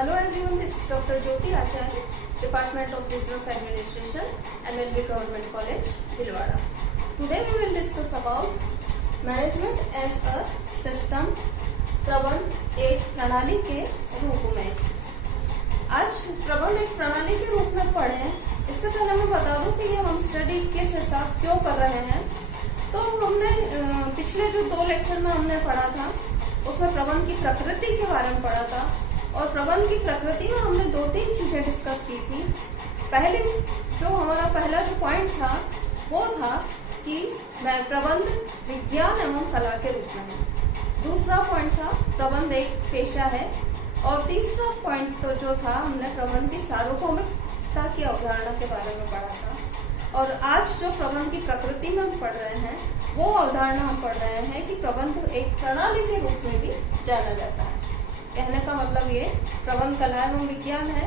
Hello everyone, this is Dr. Jyoti Acharya, Department of Business Administration, MLB Government College, Bhilwara. Today we will discuss about management as a system, प्रबंध एक प्रणाली के रूप में। आज प्रबंध एक प्रणाली के रूप में पढ़े। इससे पहले मैं बता दूं कि ये हम स्टडी किस हिसाब क्यों कर रहे हैं। तो हमने पिछले जो 2 लेक्चर में हमने पढ़ा था उसमें प्रबंध की प्रकृति के बारे में पढ़ा था और प्रबंध की प्रकृति में हमने 2-3 चीजें डिस्कस की थी। पहले जो हमारा पहला जो पॉइंट था वो था कि प्रबंध विज्ञान एवं कला के रूप में है। दूसरा पॉइंट था प्रबंध एक पेशा है और तीसरा पॉइंट तो जो था हमने प्रबंध की सार्वभौमिकता की अवधारणा के बारे में पढ़ा था। और आज जो प्रबंध की प्रकृति में हम पढ़ रहे हैं वो अवधारणा हम पढ़ रहे हैं कि प्रबंध एक प्रणाली के रूप में भी जाना जाता है। कहने का मतलब ये प्रबंध कला एवं विज्ञान है,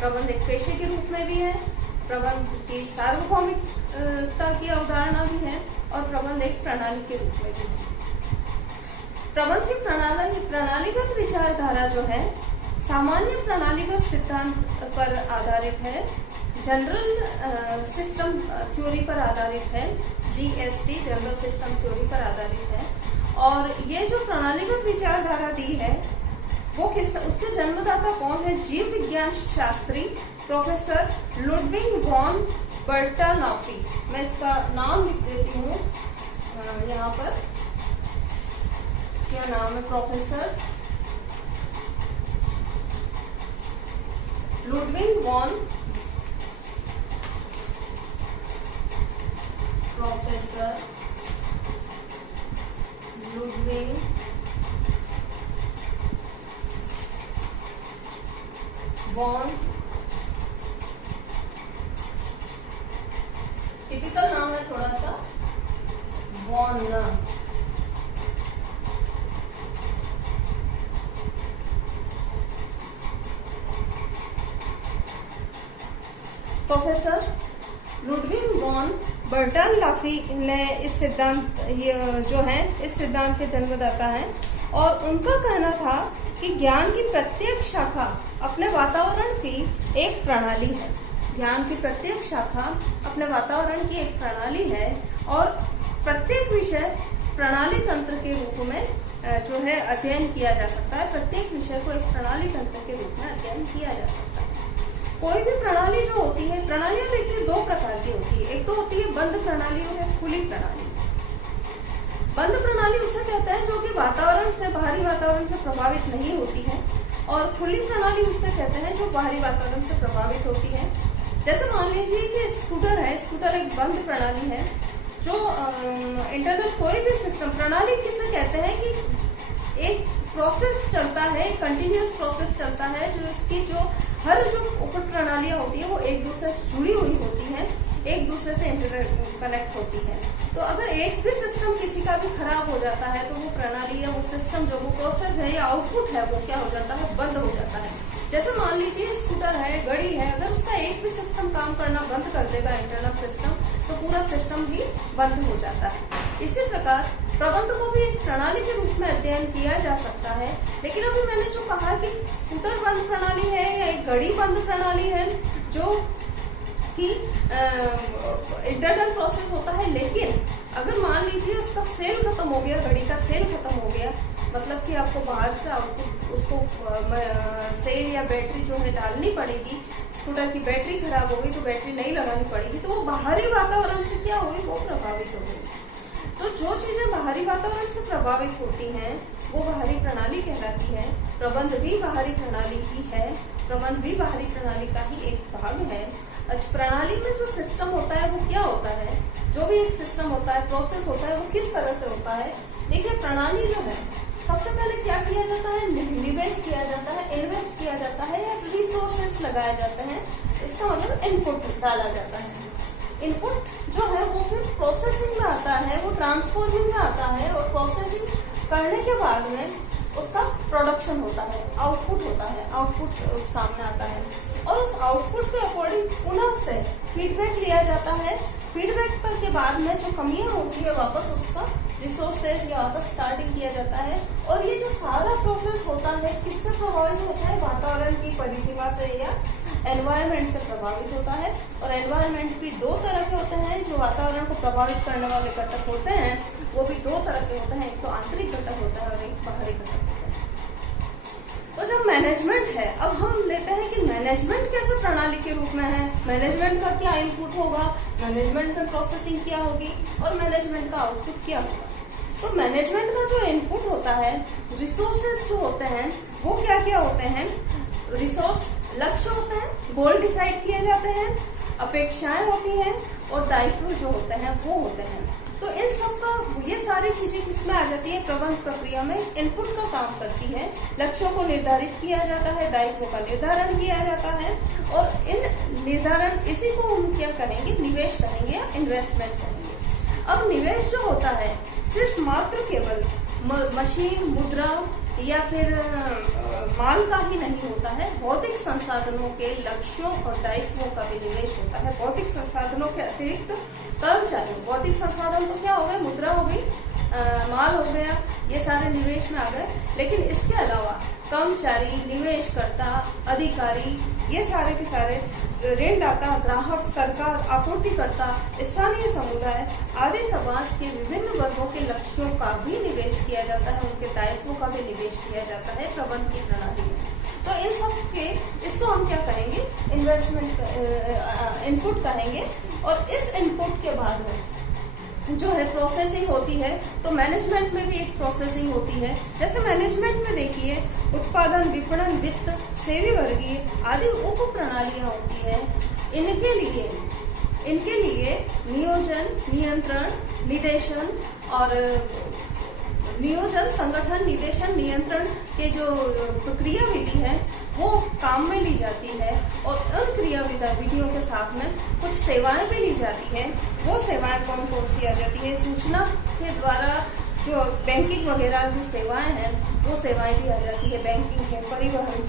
प्रबंध एक पेशे के रूप में भी है, प्रबंध की सार्वभौमिकता की अवधारणा भी है और प्रबंध एक प्रणाली के रूप में भी है। प्रबंध की प्रणालीगत विचारधारा जो है सामान्य प्रणालीगत सिद्धांत पर आधारित है, जनरल सिस्टम थ्योरी पर आधारित है, GST जनरल सिस्टम थ्योरी पर आधारित है। और ये जो प्रणालीगत विचारधारा दी है वो उसके जन्मदाता कौन है? जीव विज्ञान शास्त्री प्रोफेसर लुडविग वॉन बर्टालॉफी। मैं इसका नाम लिख देती हूँ यहाँ पर। क्या नाम है? प्रोफेसर लुडविग वॉन टिपिकल नाम है थोड़ा सा वॉन। प्रोफेसर लुडविग वॉन बर्टालॉफी ने इस सिद्धांत जो है इस सिद्धांत के जन्मदाता है और उनका कहना था कि ज्ञान की प्रत्येक शाखा अपने वातावरण की एक प्रणाली है। ज्ञान की प्रत्येक शाखा अपने वातावरण की एक प्रणाली है और प्रत्येक विषय प्रणाली तंत्र के रूप में जो है अध्ययन किया जा सकता है। प्रत्येक विषय को एक प्रणाली तंत्र के रूप में अध्ययन किया जा सकता है। कोई भी प्रणाली जो होती है, प्रणालियां देखिए 2 प्रकार की होती है। एक तो होती है बंद प्रणाली और एक खुली प्रणाली। बंद प्रणाली उसे कहते हैं जो कि वातावरण से, बाहरी वातावरण से प्रभावित नहीं होती है और खुली प्रणाली उसे कहते हैं जो बाहरी वातावरण से प्रभावित होती है। जैसे मान लीजिए कि स्कूटर है, स्कूटर एक बंद प्रणाली है। जो इंटरनल कोई भी सिस्टम, प्रणाली किसे कहते हैं कि एक प्रोसेस चलता है, कंटिन्यूअस प्रोसेस चलता है, जो इसकी जो हर जो उप प्रणालियां होती है वो एक दूसरे से जुड़ी हुई होती हैं, एक दूसरे से इंटरकनेक्ट होती है। तो अगर एक भी सिस्टम किसी का भी खराब हो जाता है तो वो प्रणाली या वो सिस्टम जो वो प्रोसेस है या आउटपुट है वो क्या हो जाता है? बंद हो जाता है। जैसे मान लीजिए स्कूटर है, गाड़ी है, अगर उसका एक भी सिस्टम काम करना बंद कर देगा, इंटरनल सिस्टम, तो पूरा सिस्टम ही बंद हो जाता है। इसी प्रकार प्रबंध को भी एक प्रणाली के रूप में अध्ययन किया जा सकता है। लेकिन अभी मैंने जो कहा कि स्कूटर बंद प्रणाली है या एक गाड़ी बंद प्रणाली है जो कि इंटरनल प्रोसेस होता है, लेकिन अगर मान लीजिए उसका सेल खत्म हो गया, गाड़ी का सेल खत्म हो गया, मतलब कि आपको बाहर से आउटपुट उसको सेल या बैटरी जो है डालनी पड़ेगी, स्कूटर की बैटरी खराब हो गई तो बैटरी नहीं लगानी पड़ेगी, तो वो बाहरी वातावरण से क्या हुई? वो प्रभावित हो गई। तो जो चीजें बाहरी वातावरण से प्रभावित होती हैं वो बाहरी प्रणाली कहलाती है। प्रबंध भी बाहरी प्रणाली ही है, प्रबंध भी बाहरी प्रणाली का ही एक भाग है। प्रणाली में जो सिस्टम होता है वो क्या होता है? जो भी एक सिस्टम होता है, प्रोसेस होता है, वो किस तरह से होता है? देखिए प्रणाली जो है सबसे पहले क्या किया जाता है? निवेश किया जाता है, इन्वेस्ट किया जाता है या रिसोर्सेस लगाए जाते हैं। इसका मतलब इनपुट डाला जाता है। इनपुट जो है वो फिर प्रोसेसिंग में आता है, वो ट्रांसफॉर्मिंग में आता है और प्रोसेसिंग करने के बाद में उसका प्रोडक्शन होता है, आउटपुट होता है, आउटपुट सामने आता है और उस आउटपुट के अकॉर्डिंग पुनः से फीडबैक लिया जाता है। फीडबैक के बाद में जो कमियां होती है वापस उसका रिसोर्सेज या वापस स्टार्टिंग किया जाता है और ये जो सारा प्रोसेस होता है किससे प्रभावित होता है? वातावरण की परिसीमा से या एनवायरनमेंट से प्रभावित होता है। और एनवायरनमेंट भी दो तरह के होते हैं। जो वातावरण को प्रभावित करने वाले घटक होते हैं वो भी दो तरह के होते हैं, एक तो आंतरिक घटक होता है और एक बाहरी घटक होता है। तो जब मैनेजमेंट है, अब हम लेते हैं कि मैनेजमेंट कैसे प्रणाली के रूप में है, मैनेजमेंट का क्या इनपुट होगा, मैनेजमेंट में प्रोसेसिंग क्या होगी और मैनेजमेंट का आउटपुट क्या होगा। तो मैनेजमेंट का जो इनपुट होता है, रिसोर्सेज जो होते हैं वो क्या क्या होते हैं? रिसोर्स लक्ष्य होते हैं, गोल डिसाइड किए जाते हैं, अपेक्षाएं होती हैं और दायित्व जो होते हैं वो होते हैं। तो इन सब का ये सारी चीजें किसमें आ जाती है? प्रबंध प्रक्रिया में इनपुट का काम करती है। लक्ष्यों को निर्धारित किया जाता है, दायित्वों का निर्धारण किया जाता है और इन निर्धारण इसी को हम क्या कहेंगे? निवेश कहेंगे या इन्वेस्टमेंट कहेंगे। अब निवेश जो होता है सिर्फ मात्र केवल मशीन, मुद्रा या फिर माल का ही नहीं होता है, भौतिक संसाधनों के लक्ष्यों और दायित्वों का भी निवेश होता है। भौतिक संसाधनों के अतिरिक्त कर्मचारियों, भौतिक संसाधन तो क्या हो गए? मुद्रा हो गई, माल हो गया, ये सारे निवेश में आ गए। लेकिन इसके अलावा कर्मचारी, निवेशकर्ता, अधिकारी, ये सारे के सारे ऋणदाता, ग्राहक, सरकार, आपूर्तिकर्ता, स्थानीय समुदाय आदि समाज के विभिन्न वर्गों के लक्ष्यों का भी निवेश किया जाता है, उनके दायित्वों का भी निवेश किया जाता है प्रबंध की प्रणाली में। तो इन सब के इसको हम क्या कहेंगे? इन्वेस्टमेंट इनपुट कहेंगे। और इस इनपुट के बाद में जो है प्रोसेसिंग होती है। तो मैनेजमेंट में भी एक प्रोसेसिंग होती है। जैसे मैनेजमेंट में देखिए उत्पादन, विपणन, वित्त, सेवी वर्गीय आदि उप प्रणालियां होती है। इनके लिए नियोजन, नियंत्रण, निदेशन और नियोजन, संगठन, निदेशन, नियंत्रण के जो प्रक्रिया विधि है वो काम में ली जाती है। और उन क्रिया विधियों के साथ में कुछ सेवाएं भी ली जाती है। वो सेवाएं कौन कौन सी आ जाती है? सूचना के द्वारा जो बैंकिंग वगैरह की सेवाएं हैं वो सेवाएं भी आ जाती है। बैंकिंग है, परिवहन,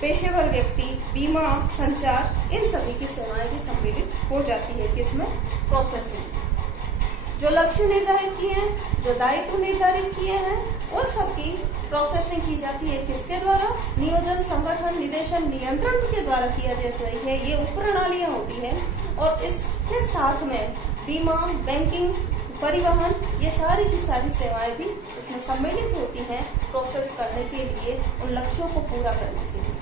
पेशेवर व्यक्ति, बीमा, संचार, इन सभी की सेवाएं भी सम्मिलित हो जाती है किसमें? प्रोसेसिंग। जो लक्ष्य निर्धारित किए हैं, जो दायित्व निर्धारित किए हैं, उन सबकी प्रोसेसिंग की जाती है किसके द्वारा? नियोजन, संगठन, निदेशन, नियंत्रण के द्वारा किया जाता है। ये उप प्रणालियां होती हैं। और इसके साथ में बीमा, बैंकिंग, परिवहन, ये सारी की सारी सेवाएं भी इसमें सम्मिलित होती हैं प्रोसेस करने के लिए, उन लक्ष्यों को पूरा करने के लिए।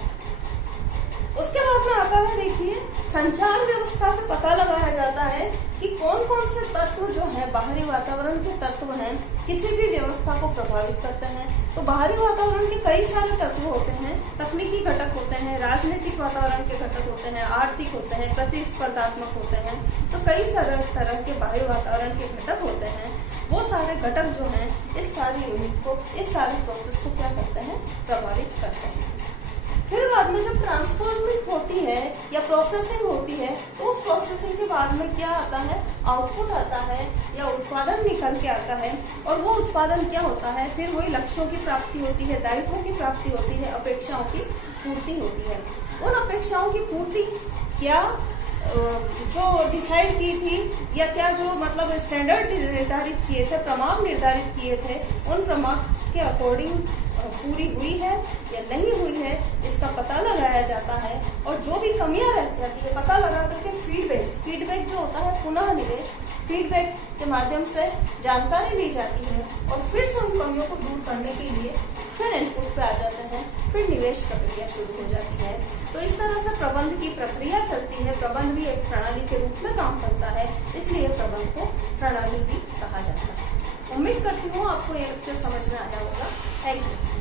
उसके बाद में आता है देखिए संचार व्यवस्था से पता लगाया जाता है कि कौन कौन से तत्व जो है बाहरी वातावरण के तत्व हैं किसी भी व्यवस्था को प्रभावित करते हैं। तो बाहरी वातावरण के कई सारे तत्व होते हैं, तकनीकी घटक होते हैं, राजनीतिक वातावरण के घटक होते हैं, आर्थिक होते हैं, प्रतिस्पर्धात्मक होते हैं। तो कई सारे तरह के बाहरी वातावरण के घटक होते हैं। वो सारे घटक जो हैं इस सारी यूनिट को, इस सारे प्रोसेस को क्या करते हैं? प्रभावित करते हैं। फिर बाद में जब ट्रांसफॉर्मिंग होती है या प्रोसेसिंग होती है तो उस प्रोसेसिंग के बाद में क्या आता है? आउटपुट आता है या उत्पादन निकल के आता है। और वो उत्पादन क्या होता है? फिर वही लक्ष्यों की प्राप्ति होती है, दायित्वों की प्राप्ति होती है, अपेक्षाओं की पूर्ति होती है। उन अपेक्षाओं की पूर्ति क्या जो डिसाइड की थी या क्या जो मतलब स्टैंडर्ड निर्धारित किए थे, प्रमाण निर्धारित किए थे, उन प्रमाण के अकॉर्डिंग पूरी हुई है या नहीं हुई है, इसका पता लगाया जाता है। और जो भी कमियां रह जाती है पता लगा करके फीडबैक जो होता है, पुनः निवेश, फीडबैक के माध्यम से जानकारी ली जाती है और फिर से उन कमियों को दूर करने के लिए फिर इनपुट पे आ जाते हैं, फिर निवेश प्रक्रिया शुरू हो जाती है। तो इस तरह से प्रबंध की प्रक्रिया चलती है। प्रबंध भी एक प्रणाली के रूप में काम करता है, इसलिए प्रबंध को प्रणाली भी कहा जाता है। उम्मीद करती हूँ आपको ये लेक्चर समझ में आया होगा। Thank you.